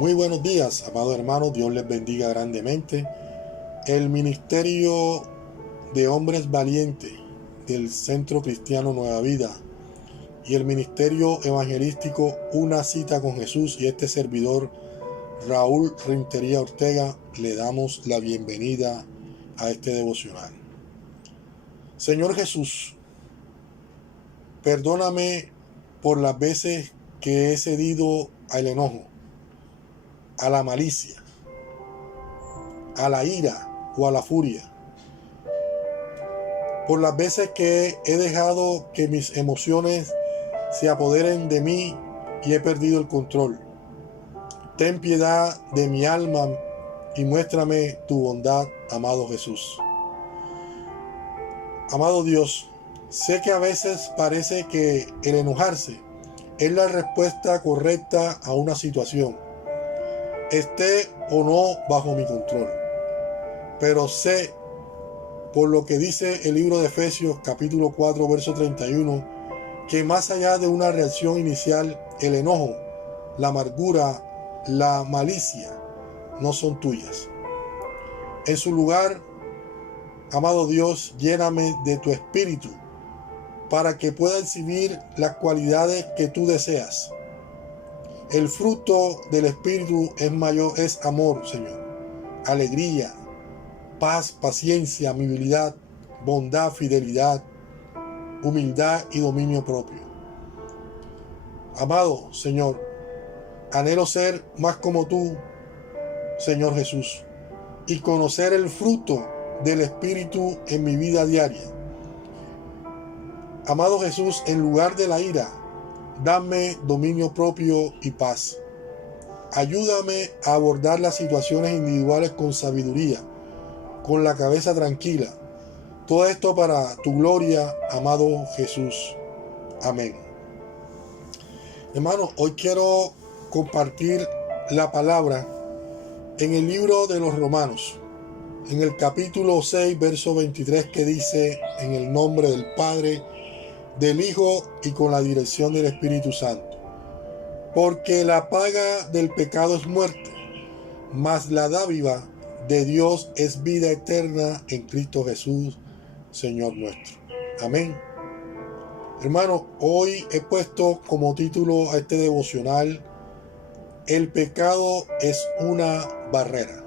Muy buenos días, amados hermanos, Dios les bendiga grandemente. El Ministerio de Hombres Valientes del Centro Cristiano Nueva Vida y el Ministerio Evangelístico Una Cita con Jesús y este servidor Raúl Rentería Ortega le damos la bienvenida a este devocional. Señor Jesús, perdóname por las veces que he cedido al enojo, a la malicia, a la ira o a la furia, por las veces que he dejado que mis emociones se apoderen de mí y he perdido el control. Ten piedad de mi alma y muéstrame tu bondad, amado Jesús. Amado Dios, sé que a veces parece que el enojarse es la respuesta correcta a una situación, esté o no bajo mi control. Pero sé, por lo que dice el libro de Efesios capítulo 4 verso 31, que más allá de una reacción inicial, el enojo, la amargura, la malicia no son tuyas. En su lugar, amado Dios, lléname de tu espíritu para que pueda exhibir las cualidades que tú deseas. El fruto del espíritu es amor, Señor, alegría, paz, paciencia, amabilidad, bondad, fidelidad, humildad y dominio propio. Amado Señor, anhelo ser más como tú, Señor Jesús, y conocer el fruto del Espíritu en mi vida diaria. Amado Jesús, en lugar de la ira, dame dominio propio y paz. Ayúdame a abordar las situaciones individuales con sabiduría, con la cabeza tranquila. Todo esto para tu gloria, amado Jesús. Amén. Hermanos, hoy quiero compartir la palabra en el libro de los Romanos, en el capítulo 6, verso 23, que dice: en el nombre del Padre, del Hijo y con la dirección del Espíritu Santo. Porque la paga del pecado es muerte, mas la dádiva de Dios es vida eterna en Cristo Jesús, Señor nuestro. Amén. Hermano, hoy he puesto como título a este devocional: el pecado es una barrera.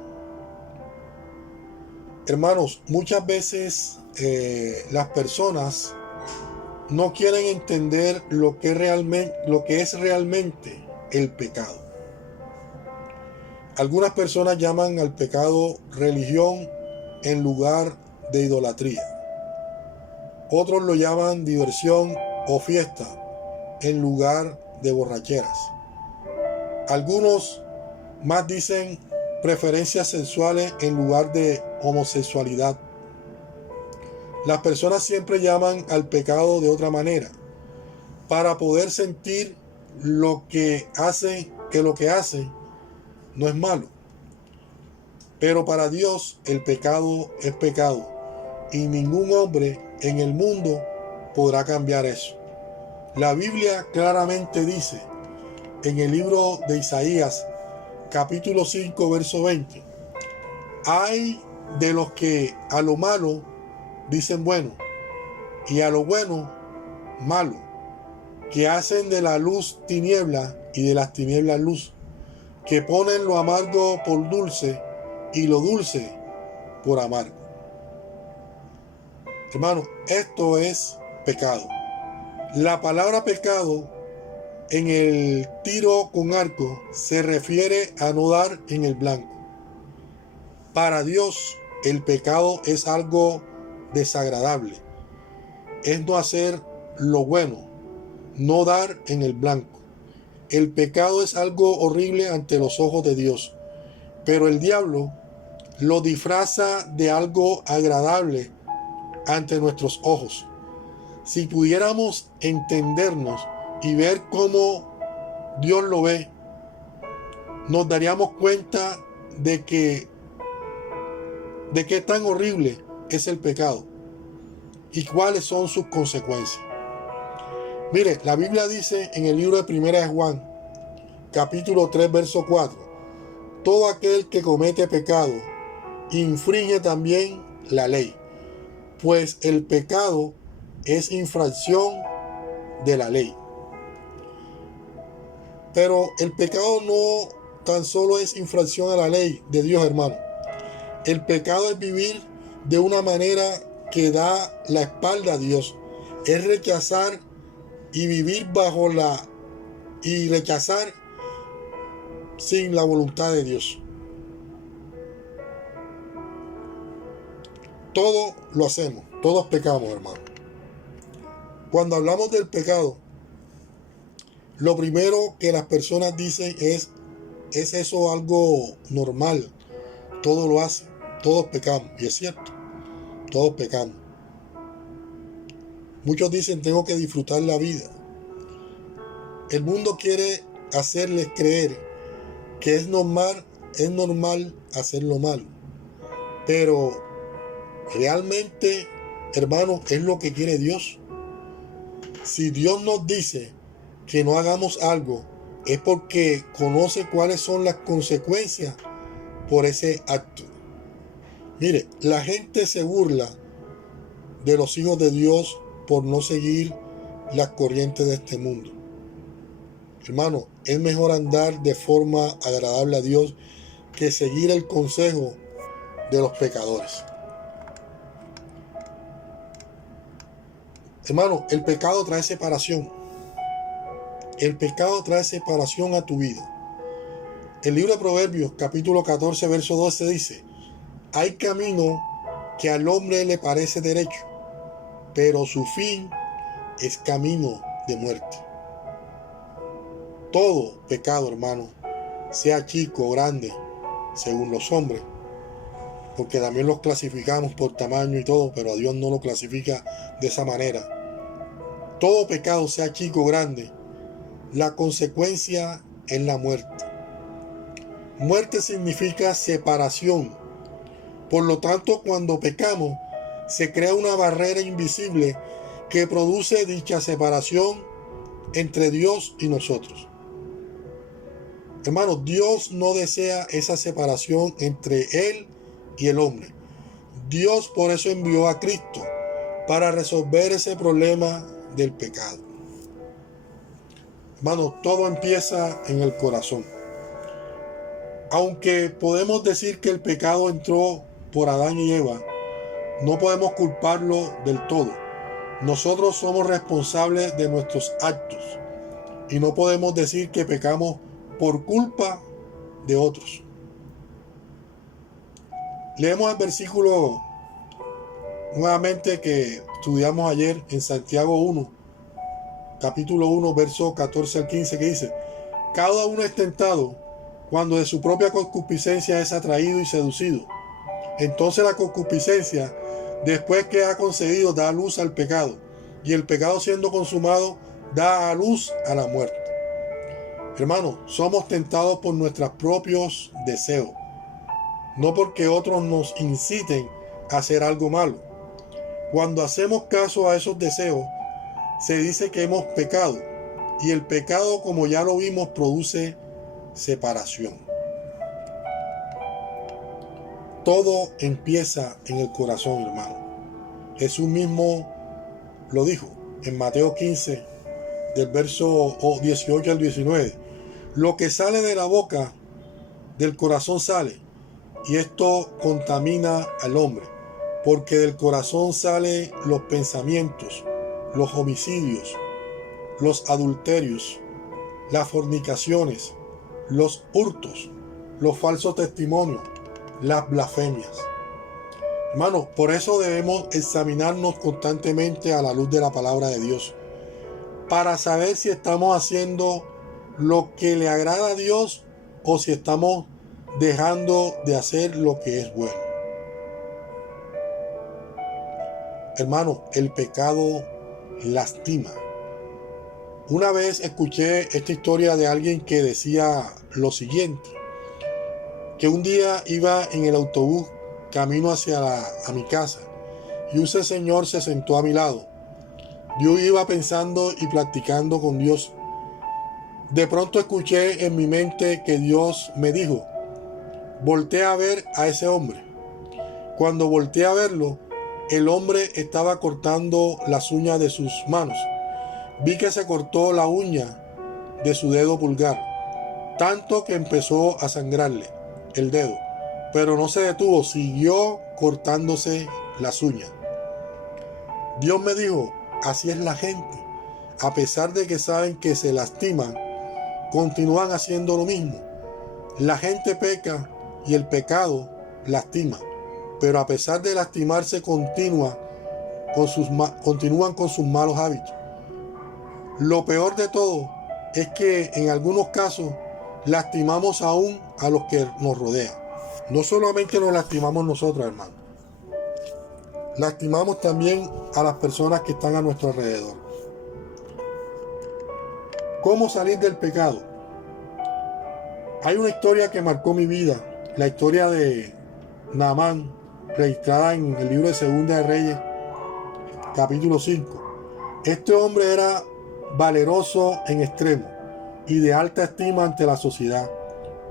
Hermanos, muchas veces las personas no quieren entender lo que es realmente el pecado. Algunas personas llaman al pecado religión en lugar de idolatría. Otros lo llaman diversión o fiesta en lugar de borracheras. Algunos más dicen preferencias sexuales en lugar de homosexualidad. Las personas siempre llaman al pecado de otra manera para poder sentir lo que hacen no es malo. Pero para Dios el pecado es pecado y ningún hombre en el mundo podrá cambiar eso. La Biblia claramente dice en el libro de Isaías capítulo 5 verso 20: ay de los que a lo malo dicen bueno y a lo bueno malo, que hacen de la luz tiniebla y de las tinieblas luz, que ponen lo amargo por dulce y lo dulce por amargo. Hermano, esto es pecado. La palabra pecado en el tiro con arco se refiere a no dar en el blanco. Para Dios el pecado es algo desagradable. Es no hacer lo bueno, no dar en el blanco. El pecado es algo horrible ante los ojos de Dios, pero el diablo lo disfraza de algo agradable ante nuestros ojos. Si pudiéramos entendernos y ver cómo Dios lo ve, nos daríamos cuenta de qué tan horrible es el pecado y cuáles son sus consecuencias. Mire, la Biblia dice en el libro de 1 de Juan, capítulo 3, verso 4: todo aquel que comete pecado infringe también la ley, pues el pecado es infracción de la ley. Pero el pecado no tan solo es infracción a la ley de Dios, hermano. El pecado es vivir de una manera que da la espalda a Dios. Es rechazar y vivir y rechazar sin la voluntad de Dios. Todo lo hacemos, todos pecamos, hermano. Cuando hablamos del pecado, lo primero que las personas dicen ¿es eso algo normal? Todo lo hacen, todos pecamos, y es cierto, todos pecamos. Muchos dicen tengo que disfrutar la vida. El mundo quiere hacerles creer que es normal hacer lo malo. Pero realmente, hermano, es lo que quiere Dios. Si Dios nos dice que no hagamos algo, es porque conoce cuáles son las consecuencias por ese acto. Mire, la gente se burla de los hijos de Dios por no seguir las corrientes de este mundo. Hermano, es mejor andar de forma agradable a Dios que seguir el consejo de los pecadores. Hermano, el pecado trae separación. El pecado trae separación a tu vida. El libro de Proverbios, capítulo 14, verso 12 dice: hay camino que al hombre le parece derecho, pero su fin es camino de muerte. Todo pecado, hermano, sea chico o grande, según los hombres, porque también los clasificamos por tamaño y todo, pero a Dios no lo clasifica de esa manera. Todo pecado, sea chico o grande, la consecuencia es la muerte. Muerte significa separación. Por lo tanto, cuando pecamos, se crea una barrera invisible que produce dicha separación entre Dios y nosotros. Hermanos, Dios no desea esa separación entre Él y el hombre. Dios por eso envió a Cristo, para resolver ese problema del pecado. Hermanos, todo empieza en el corazón. Aunque podemos decir que el pecado entró por Adán y Eva, no podemos culparlo del todo. Nosotros somos responsables de nuestros actos y no podemos decir que pecamos por culpa de otros. Leemos el versículo nuevamente que estudiamos ayer en Santiago 1, capítulo 1, versos 14 al 15, que dice: cada uno es tentado cuando de su propia concupiscencia es atraído y seducido. Entonces la concupiscencia, después que ha concebido, da luz al pecado, y el pecado, siendo consumado, da a luz a la muerte. Hermanos, somos tentados por nuestros propios deseos, no porque otros nos inciten a hacer algo malo. Cuando hacemos caso a esos deseos, se dice que hemos pecado, y el pecado, como ya lo vimos, produce separación. Todo empieza en el corazón, hermano. Jesús mismo lo dijo en Mateo 15, del verso 18 al 19. Lo que sale de la boca, del corazón sale, y esto contamina al hombre, porque del corazón salen los pensamientos, los homicidios, los adulterios, las fornicaciones, los hurtos, los falsos testimonios, las blasfemias. Hermanos, por eso debemos examinarnos constantemente a la luz de la palabra de Dios, para saber si estamos haciendo lo que le agrada a Dios o si estamos dejando de hacer lo que es bueno. Hermanos, el pecado lastima. Una vez escuché esta historia de alguien que decía lo siguiente: que un día iba en el autobús camino a mi casa, y un señor se sentó a mi lado. Yo iba pensando y platicando con Dios. De pronto escuché en mi mente que Dios me dijo: Volteé a ver a ese hombre. Cuando volteé a verlo, el hombre estaba cortando las uñas de sus manos. Vi que se cortó la uña de su dedo pulgar, tanto que empezó a sangrarle el dedo, pero no se detuvo, siguió cortándose las uñas. Dios me dijo, así es la gente, a pesar de que saben que se lastiman, continúan haciendo lo mismo. La gente peca y el pecado lastima, pero a pesar de lastimarse continúan con sus malos hábitos. Lo peor de todo es que en algunos casos lastimamos aún a los que nos rodean. No solamente nos lastimamos nosotros, hermano. Lastimamos también a las personas que están a nuestro alrededor. ¿Cómo salir del pecado? Hay una historia que marcó mi vida, la historia de Naamán, registrada en el libro de Segunda de Reyes, capítulo 5. Este hombre era valeroso en extremo y de alta estima ante la sociedad.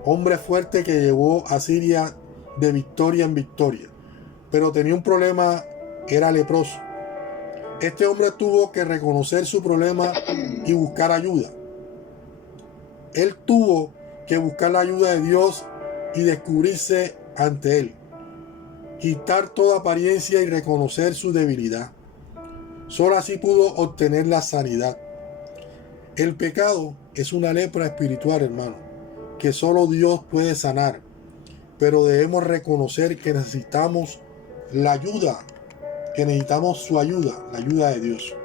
Hombre fuerte que llevó a Siria de victoria en victoria, pero tenía un problema, era leproso. Este hombre tuvo que reconocer su problema y buscar ayuda. Él tuvo que buscar la ayuda de Dios y descubrirse ante Él, quitar toda apariencia y reconocer su debilidad. Solo así pudo obtener la sanidad. El pecado es una lepra espiritual, hermano, que solo Dios puede sanar, pero debemos reconocer que necesitamos la ayuda, que necesitamos su ayuda, la ayuda de Dios.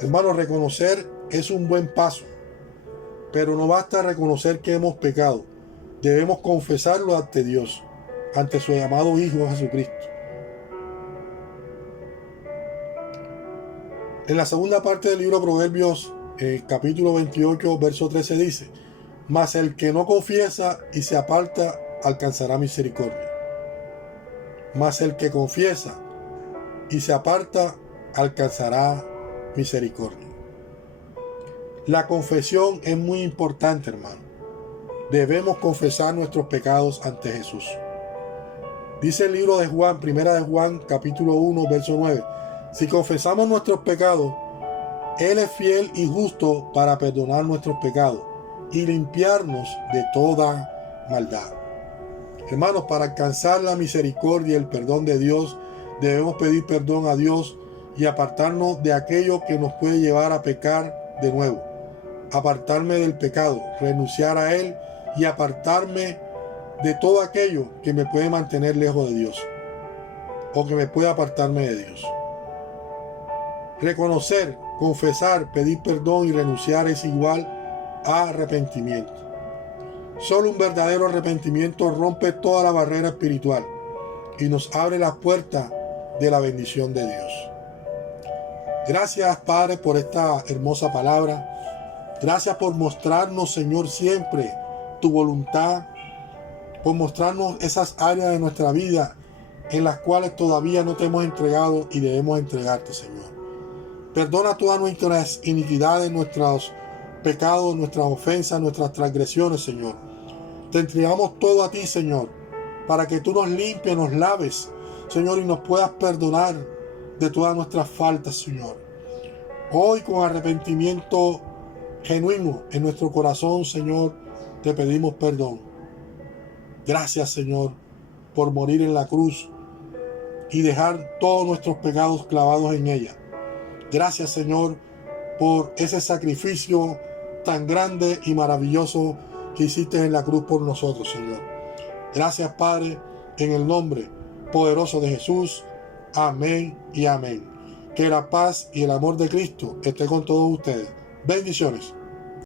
Hermano, reconocer es un buen paso, pero no basta reconocer que hemos pecado. Debemos confesarlo ante Dios, ante su amado Hijo Jesucristo. En la segunda parte del libro de Proverbios, capítulo 28, verso 13 dice: mas el que no confiesa y se aparta alcanzará misericordia. Mas el que confiesa y se aparta alcanzará misericordia. La confesión es muy importante, hermano. Debemos confesar nuestros pecados ante Jesús. Dice el libro de Juan, primera de Juan, capítulo 1, verso 9. Si confesamos nuestros pecados, Él es fiel y justo para perdonar nuestros pecados y limpiarnos de toda maldad. Hermanos, para alcanzar la misericordia y el perdón de Dios, debemos pedir perdón a Dios y apartarnos de aquello que nos puede llevar a pecar de nuevo. Apartarme del pecado, renunciar a él y apartarme de todo aquello que me puede mantener lejos de Dios o que me puede apartarme de Dios. Reconocer, confesar, pedir perdón y renunciar es igual a arrepentimiento. Solo un verdadero arrepentimiento rompe toda la barrera espiritual y nos abre las puertas de la bendición de Dios. Gracias, Padre, por esta hermosa palabra. Gracias por mostrarnos, Señor, siempre tu voluntad, por mostrarnos esas áreas de nuestra vida en las cuales todavía no te hemos entregado y debemos entregarte, Señor. Perdona todas nuestras iniquidades, nuestros pecados, nuestras ofensas, nuestras transgresiones, Señor. Te entregamos todo a ti, Señor, para que tú nos limpies, nos laves, Señor, y nos puedas perdonar de todas nuestras faltas, Señor. Hoy, con arrepentimiento genuino en nuestro corazón, Señor, te pedimos perdón. Gracias, Señor, por morir en la cruz y dejar todos nuestros pecados clavados en ella. Gracias, Señor, por ese sacrificio tan grande y maravilloso que hiciste en la cruz por nosotros, Señor. Gracias, Padre, en el nombre poderoso de Jesús. Amén y amén. Que la paz y el amor de Cristo esté con todos ustedes. Bendiciones.